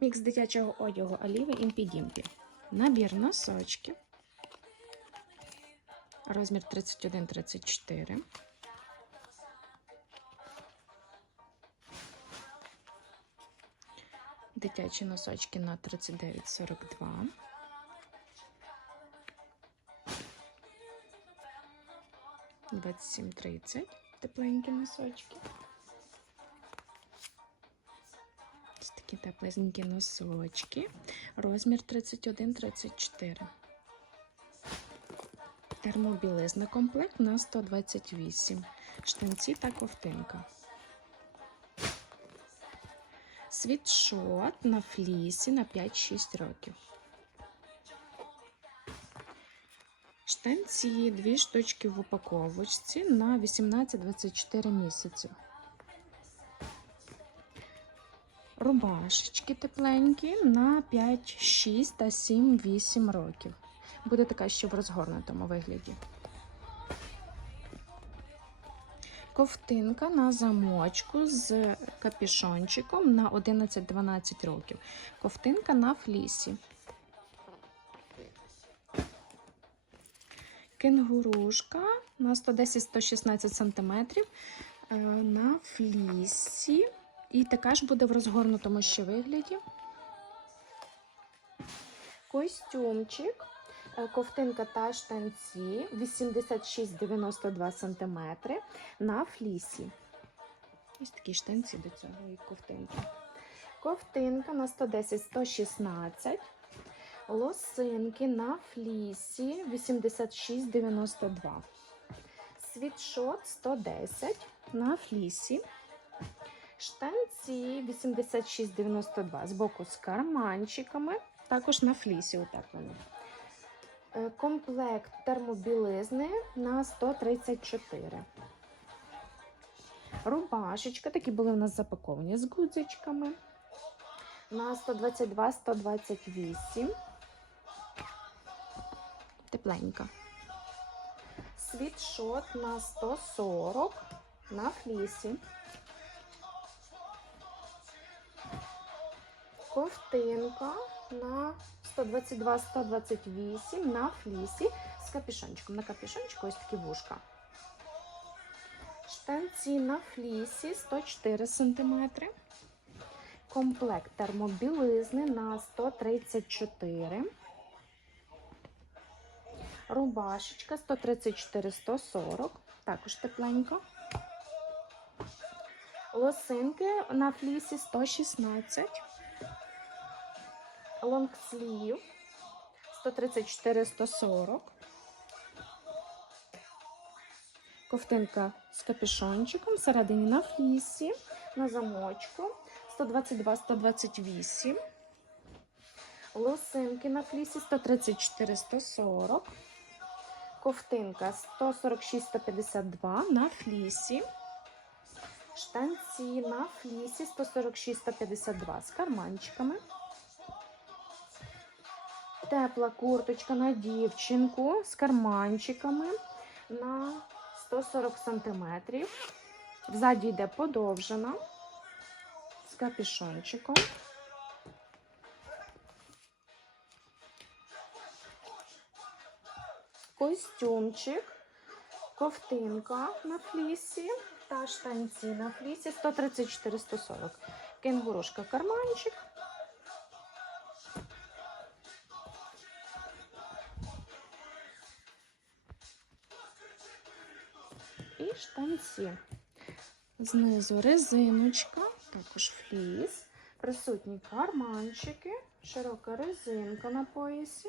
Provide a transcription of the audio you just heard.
Мікс дитячого одягу Оліви Імпі-Дімпі. Набір носочки. Розмір 31-34. Дитячі носочки на 39,42. Двадцять сім тридцять. Тепленькі носочки. Такі теплесенькі носочки. Розмір 31-34. Термобілизна комплект на 128. Штанці та ковтинка. Світшот на флісі на 5-6 років. Штанці дві штучки в упаковочці на 18-24 місяці. Рубашечки тепленькі на 5, 6 та 7-8 років. Буде така ще в розгорнутому вигляді. Ковтинка на замочку з капішончиком на 11-12 років. Ковтинка на флісі. Кенгурушка на 110-116 см е, на флісі. І така ж буде в розгорнутому ще вигляді. Костюмчик, е, ковтинка та штанці 86-92 см на флісі. Ось такі штанці до цього і ковтинки. Ковтинка на 110-116. Лосинки на флісі 86,92. Світшот 110 на флісі. Штанці 86,92 з боку з карманчиками. Також на флісі утеплені. Е, Комплект термобілизни на 134. Рубашечка, такі були у нас запаковані з гудзичками. На 122-128 тепленька. Світшот на 140 на флісі. Ковтинка на 122-128 на флісі з капюшончиком. На капюшончику ось такі вушка. Штанці на флісі 104 см. Комплект термобілизни на 134 Рубашечка 134-140, також тепленько. Лосинки на флісі 116. Лонгслів 134-140. Ковтинка з капюшончиком всередині на флісі, на замочку 122-128. Лосинки на флісі 134-140. Ковтинка 146-152 на флісі. Штанці на флісі 146-152 з карманчиками. Тепла курточка на дівчинку з карманчиками на 140 см. Взаді йде подовжена з капюшончиком. Костюмчик, ковтинка на флісі та штанці на флісі 134-140. Кенгурушка карманчик. Штанці. Знизу резиночка, також фліс, присутні карманчики, широка резинка на поясі.